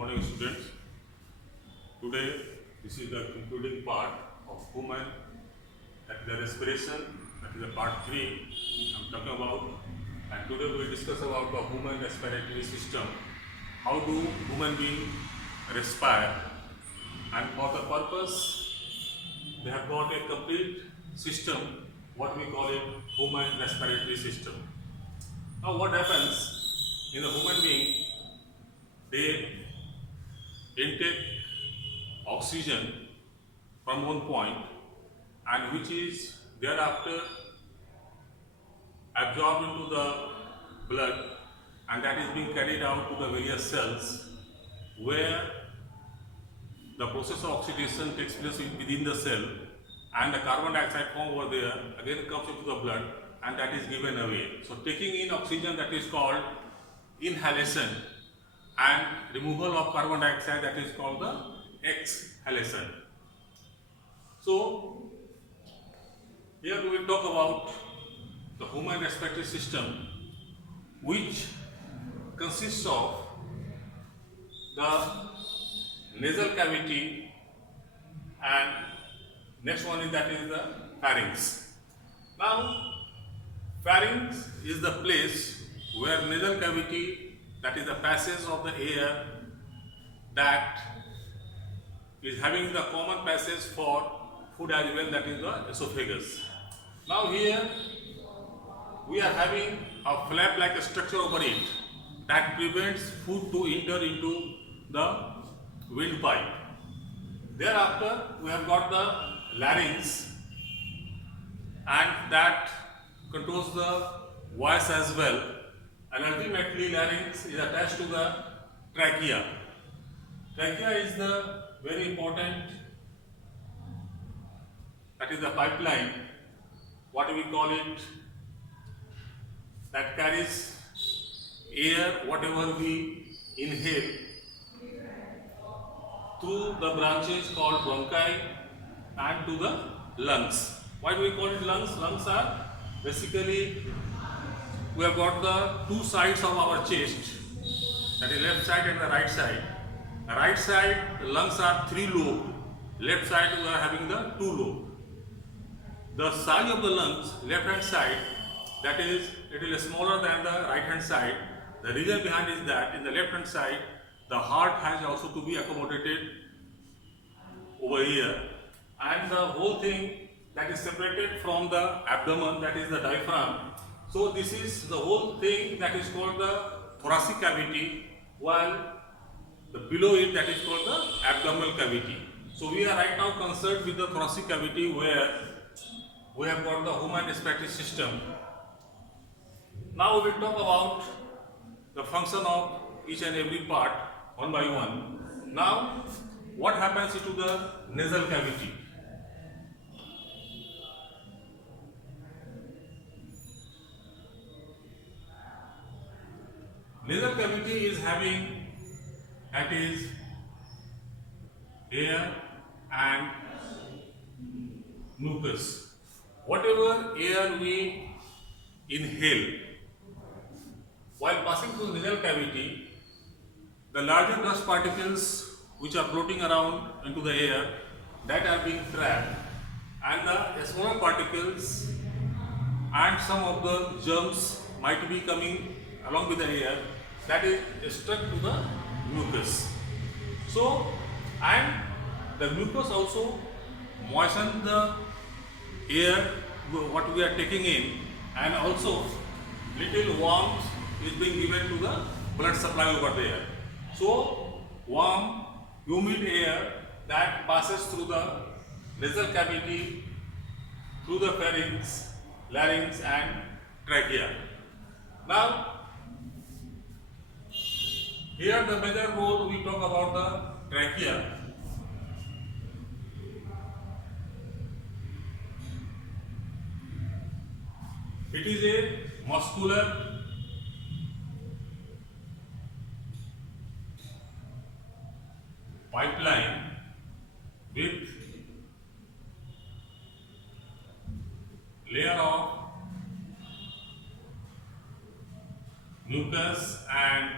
morning, students. Today, this is the concluding part of human, that is the respiration, that is the part 3 I'm talking about. And today we will discuss about the human respiratory system. How do human beings respire? And for the purpose, they have got a complete system, what we call it human respiratory system. Now what happens in a human being, they intake oxygen from one point and which is thereafter absorbed into the blood, and that is being carried out to the various cells where the process of oxidation takes place within the cell, and the carbon dioxide formed over there again comes into the blood and that is given away. So taking in oxygen, that is called inhalation, and removal of carbon dioxide, that is called the exhalation. So here we will talk about the human respiratory system, which consists of the nasal cavity, and next one is that is the pharynx. Now pharynx is the place where nasal cavity, that is the passage of the air that is having the common passage for food as well, that is the esophagus. Now here we are having a flap like a structure over it that prevents food to enter into the windpipe. Thereafter we have got the larynx, and that controls the voice as well, and ultimately larynx is attached to the trachea. Trachea is the very important, that is the pipeline, what we call it, that carries air, whatever we inhale, through the branches called bronchi and to the lungs. Why do we call it lungs? Lungs are basically, we have got the two sides of our chest, that is left side and the right side. The right side, the lungs are 3 lobed, left side we are having the 2 lobed. The size of the lungs, left hand side, that is it is smaller than the right hand side. The reason behind is that in the left hand side, the heart has also to be accommodated over here, and the whole thing that is separated from the abdomen, that is the diaphragm. So this is the whole thing that is called the thoracic cavity, while the below it, that is called the abdominal cavity. So we are right now concerned with the thoracic cavity, where we have got the human respiratory system. Now we will talk about the function of each and every part one by one. Now what happens to the nasal cavity? Nasal cavity is having, that is air and mucus. Whatever air we inhale while passing through the nasal cavity, the larger dust particles which are floating around into the air, that are being trapped, and the smaller particles and some of the germs might be coming along with the air, that is stuck to the mucus. So, and the mucus also moisten the air what we are taking in, and also little warmth is being given to the blood supply over there. So warm, humid air that passes through the nasal cavity, through the pharynx, larynx and trachea. Now here the major role we talk about the trachea. It is a muscular pipeline with layer of mucus and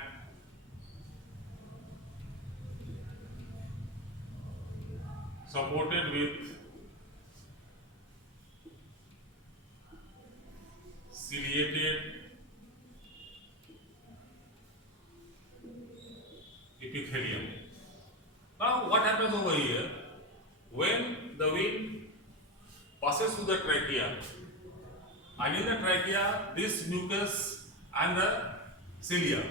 supported with ciliated epithelium. Now what happens over here? When the wind passes through the trachea, and in the trachea this mucus and the cilia,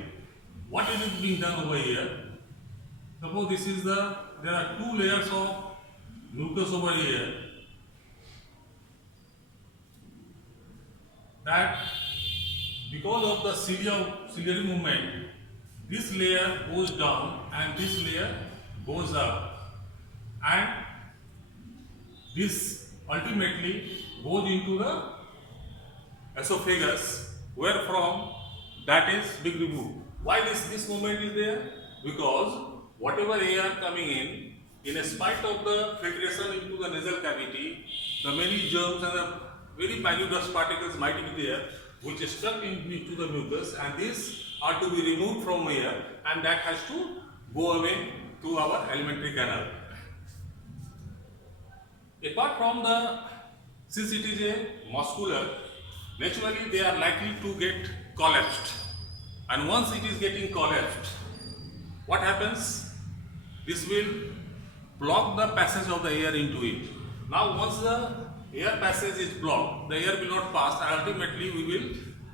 what is being done over here? Suppose this is there are two layers of mucus over here, that because of the ciliary movement, this layer goes down and this layer goes up, and this ultimately goes into the esophagus, where from that is being removed. Why this movement is there? Because whatever air coming in a spite of the filtration into the nasal cavity, the many germs and the very minute dust particles might be there, which is stuck into the mucus, and these are to be removed from here, and that has to go away to our alimentary canal. Apart from since it is a muscular, naturally they are likely to get collapsed, and once it is getting collapsed, what happens? This will block the passage of the air into it. Now once the air passage is blocked, the air will not pass, and ultimately we will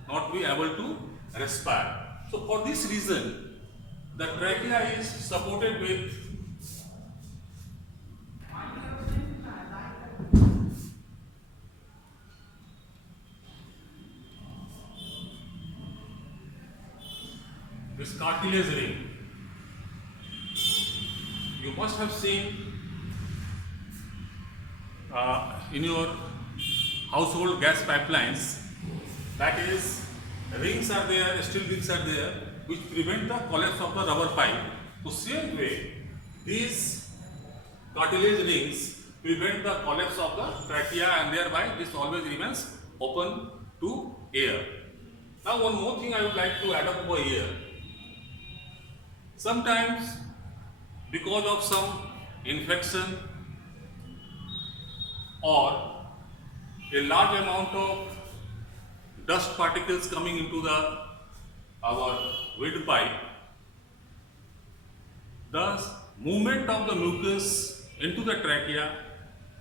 not be able to respire. So for this reason, the trachea is supported with this cartilage ring. You must have seen in your household gas pipelines, that is, rings are there, steel rings are there, which prevent the collapse of the rubber pipe. So same way, these cartilage rings prevent the collapse of the trachea, and thereby this always remains open to air. Now one more thing I would like to add up over here. Sometimes because of some infection or a large amount of dust particles coming into our windpipe, the movement of the mucus into the trachea,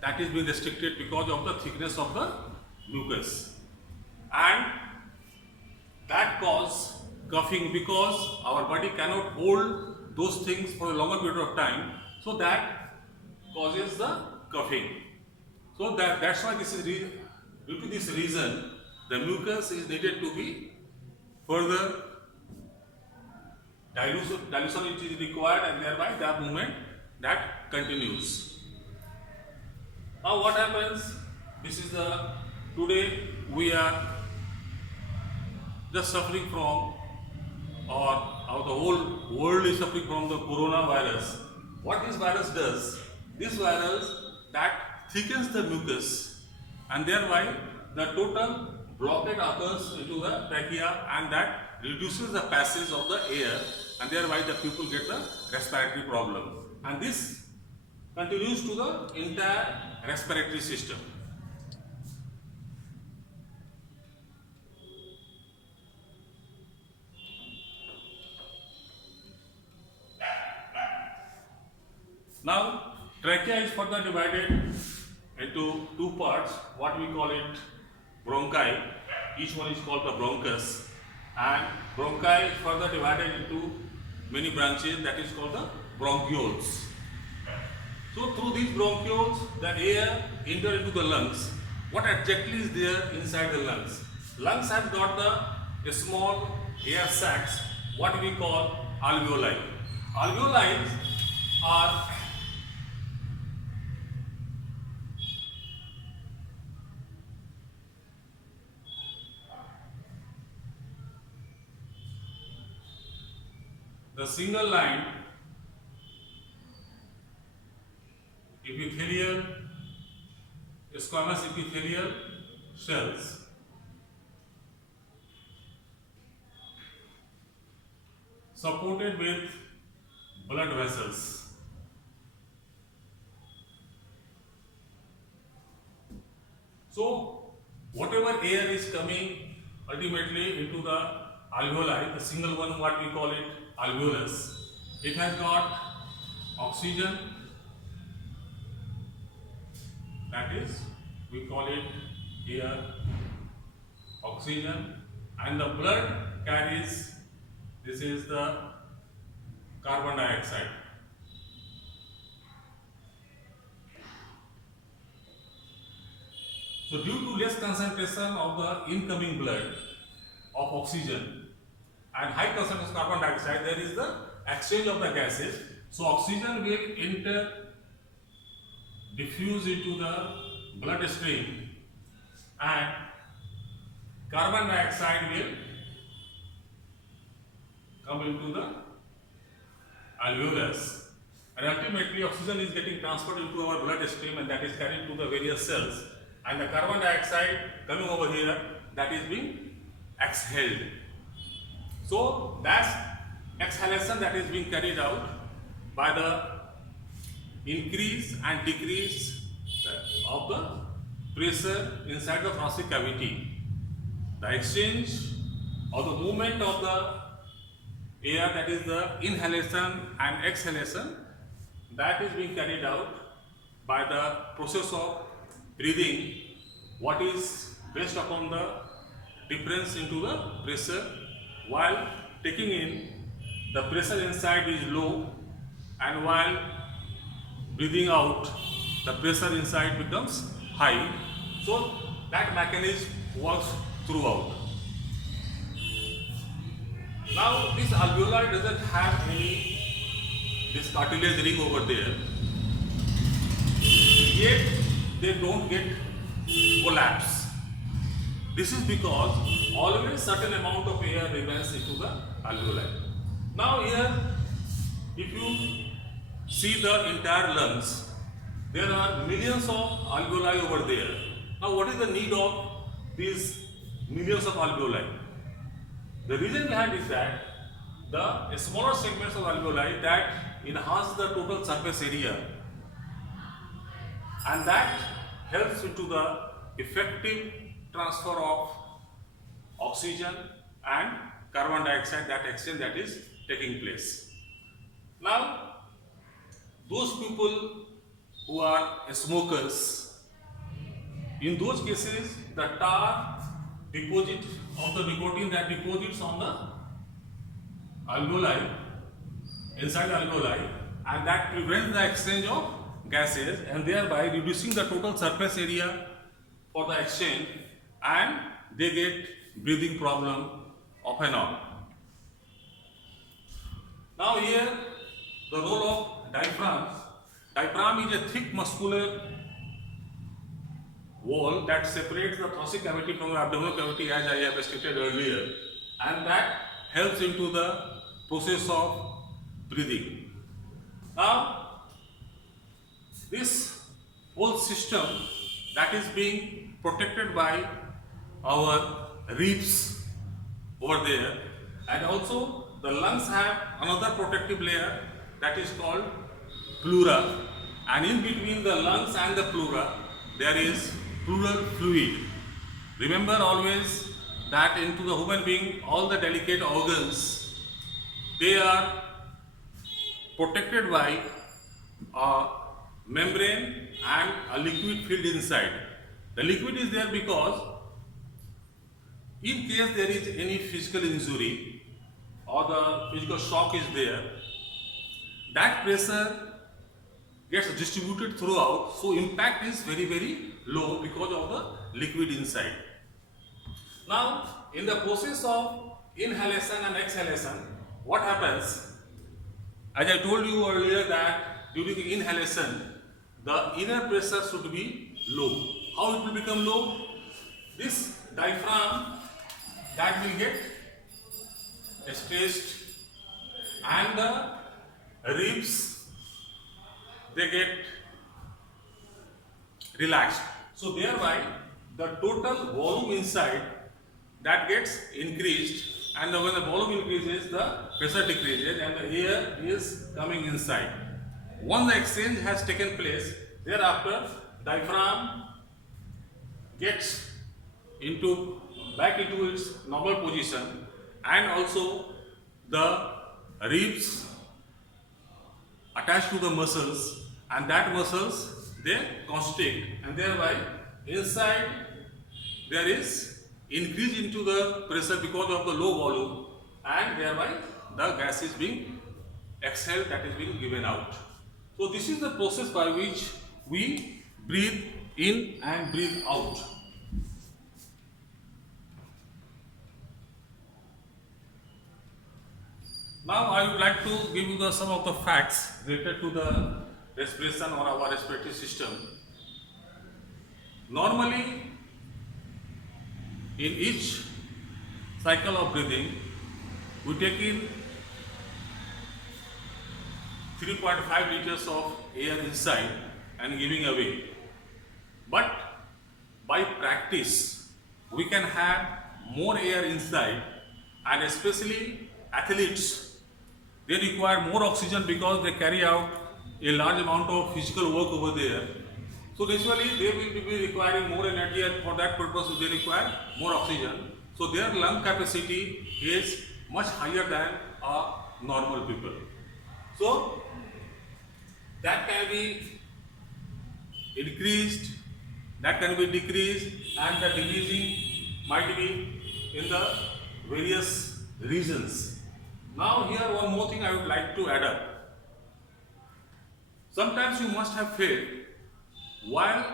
that is being restricted because of the thickness of the mucus, and that cause coughing, because our body cannot hold those things for a longer period of time, so that causes the coughing. So that's why this is due to this reason, the mucus is needed to be further dilution is required, and thereby the movement that continues. Now what happens? This is today we are just suffering from, or the whole world is suffering from, the coronavirus. What this virus does? This virus that thickens the mucus, and thereby the total blockade occurs into the trachea, and that reduces the passage of the air, and thereby the people get the respiratory problem, and this continues to the entire respiratory system. Now trachea is further divided into two parts, what we call it bronchi. Each one is called the bronchus, and bronchi is further divided into many branches, that is called the bronchioles. So through these bronchioles, the air enters into the lungs. What exactly is there inside the lungs? Lungs have got the small air sacs, what we call alveoli. Alveoli are the single line epithelial, squamous epithelial cells. Supported with blood vessels. So whatever air is coming ultimately into the alveoli, the single one, what we call it alveolus, it has got oxygen, that is we call it air, oxygen, and the blood carries, this is the carbon dioxide. So due to less concentration of the incoming blood of oxygen and high concentration of carbon dioxide, there is the exchange of the gases. So oxygen will diffuse into the bloodstream and carbon dioxide will come into the alveolus, and ultimately oxygen is getting transferred into our bloodstream and that is carried to the various cells, and the carbon dioxide coming over here, that is being exhaled. So that exhalation that is being carried out by the increase and decrease of the pressure inside the thoracic cavity. The exchange or the movement of the air, that is the inhalation and exhalation, that is being carried out by the process of breathing, what is based upon the difference into the pressure. While taking in, the pressure inside is low, and while breathing out, the pressure inside becomes high. So that mechanism works throughout. Now this alveoli doesn't have this cartilage ring over there, yet they don't get collapse. This is because always certain amount of air remains into the alveoli. Now here, if you see the entire lungs, there are millions of alveoli over there. Now what is the need of these millions of alveoli? The reason behind is that the smaller segments of alveoli that enhance the total surface area, and that helps into the effective transfer of oxygen and carbon dioxide, that exchange that is taking place. Now those people who are smokers, in those cases the tar deposit of the nicotine that deposits on the alveoli, inside alveoli, and that prevents the exchange of gases and thereby reducing the total surface area for the exchange, and they get breathing problem off and on. Now here the role of diaphragm. Diaphragm is a thick muscular wall that separates the thoracic cavity from the abdominal cavity, as I have stated earlier, and that helps into the process of breathing. Now this whole system that is being protected by our ribs over there, and also the lungs have another protective layer that is called pleura, and in between the lungs and the pleura there is pleural fluid. Remember always that into the human being, all the delicate organs, they are protected by a membrane and a liquid filled inside. The liquid is there because in case there is any physical injury or the physical shock is there, that pressure gets distributed throughout, so impact is very low because of the liquid inside. Now in the process of inhalation and exhalation, what happens? As I told you earlier that during the inhalation, the inner pressure should be low. How it will become low? This diaphragm that will get stressed, and the ribs, they get relaxed. So thereby the total volume inside that gets increased, and when the volume increases, the pressure decreases and the air is coming inside. Once the exchange has taken place, thereafter diaphragm gets into back into its normal position, and also the ribs attached to the muscles, and that muscles they constrict, and thereby inside there is increase into the pressure because of the low volume, and thereby the gas is being exhaled, that is being given out. So this is the process by which we breathe in and breathe out. Now I would like to give you some of the facts related to the respiration or our respiratory system. Normally, in each cycle of breathing, we take in 3.5 liters of air inside and giving away. But by practice, we can have more air inside, and especially athletes, they require more oxygen because they carry out a large amount of physical work over there. So naturally they will be requiring more energy, and for that purpose they require more oxygen. So their lung capacity is much higher than a normal people. So that can be increased, that can be decreased, and the decreasing might be in the various regions. Now here one more thing I would like to add up. Sometimes you must have felt while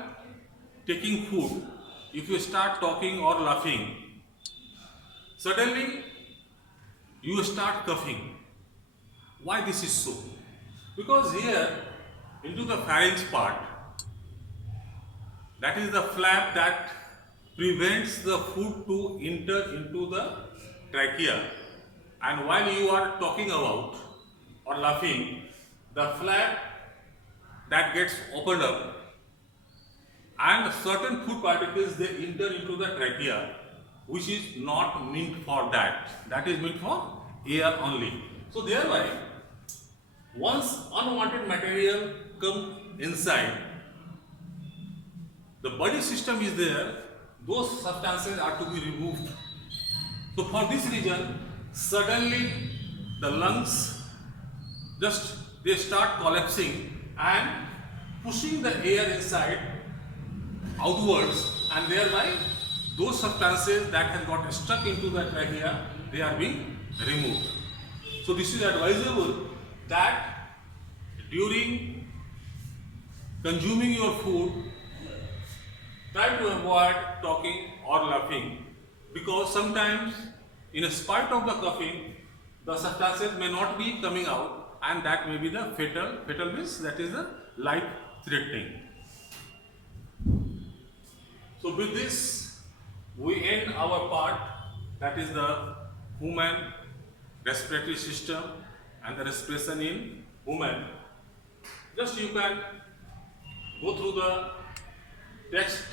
taking food, if you start talking or laughing, suddenly you start coughing. Why this is so? Because here into the pharynx part, that is the flap that prevents the food to enter into the trachea, and while you are talking about or laughing, the flap that gets opened up, and certain food particles they enter into the trachea, which is not meant for that. That is meant for air only. So thereby, once unwanted material come inside, the body system is there, those substances are to be removed. So for this reason, suddenly the lungs they start collapsing and pushing the air inside outwards, and thereby those substances that have got stuck into the trachea, they are being removed. So this is advisable that during consuming your food, try to avoid talking or laughing, because sometimes in spite of the coughing, the substances may not be coming out, and that may be the fatal means that is the life threatening. So with this, we end our part, that is the human respiratory system and the respiration in women. Just you can go through the text,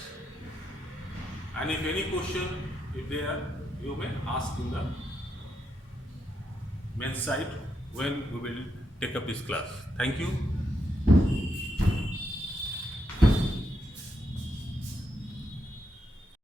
and if any question is there, you may ask in the main site when we will take up this class. Thank you.